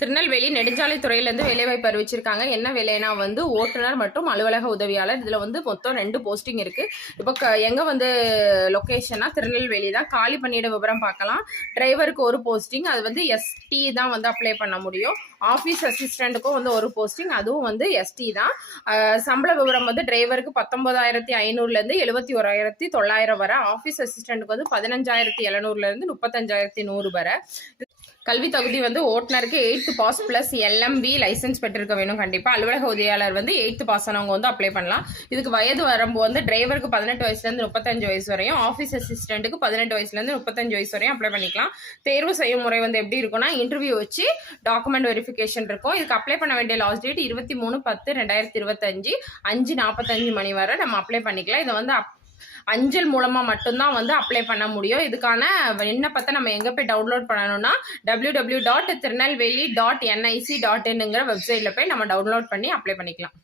திருநெல்வேலி நெடுஞ்சாலைத்துறையிலேருந்து வேலைவாய்ப்பு அறிவிச்சிருக்காங்க. என்ன வேலைனா வந்து ஓட்டுநர் மற்றும் அலுவலக உதவியாளர். இதில் வந்து மொத்தம் 2 போஸ்டிங் இருக்குது. இப்போ எங்கே வந்து லொக்கேஷனா திருநெல்வேலி தான். காலி பணியிட விவரம் பார்க்கலாம். டிரைவருக்கு ஒரு போஸ்டிங், அது வந்து எஸ்டி தான் வந்து அப்ளை பண்ண முடியும். ஆஃபீஸ் அசிஸ்டண்ட்டுக்கும் வந்து ஒரு போஸ்டிங், அதுவும் வந்து எஸ்டி தான். சம்பள விவரம் வந்து டிரைவருக்கு 19,500லேருந்து 71,900 வரை. ஆஃபீஸ் அசிஸ்டண்ட்டுக்கு வந்து 15,700லேருந்து 35,100 வரை. கல்வி தகுதி வந்து ஓட்டுநருக்கு 8th pass plus LMV licence பெற்றிருக்க வேணும் கண்டிப்பாக. அலுவலக உதவியாளர் வந்து 8th பாஸ் ஆனவங்க வந்து அப்ளை பண்ணலாம். இதுக்கு வயது வரம்பு வந்து டிரைவருக்கு 18 வயசுலேருந்து 35 வயசு வரையும், ஆஃபீஸ் அசிஸ்டண்ட்டுக்கு 18 வயசுலேருந்து 35 வயசு வரையும் அப்ளை பண்ணிக்கலாம். தேர்வு செய்யும் முறை வந்து எப்படி இருக்கும்னா, இன்டர்வியூ வச்சு டாக்குமெண்ட் வெரிஃபிகேஷன் இருக்கும். இதுக்கு அப்ளை பண்ண வேண்டிய லாஸ்ட் டேட் 23/10/2025 5:45 மணி வரை நம்ம அப்ளை பண்ணிக்கலாம். இதை வந்து அஞ்சல் மூலமா மட்டும்தான் வந்து அப்ளை பண்ண முடியும். இதுக்கான விண்ணப்பத்தை நம்ம எங்க போய் டவுன்லோட் பண்ணணும்னா www.tirunelveli.nic.inங்கிற வெப்சைட்ல போய் நம்ம டவுன்லோட் பண்ணி அப்ளை பண்ணிக்கலாம்.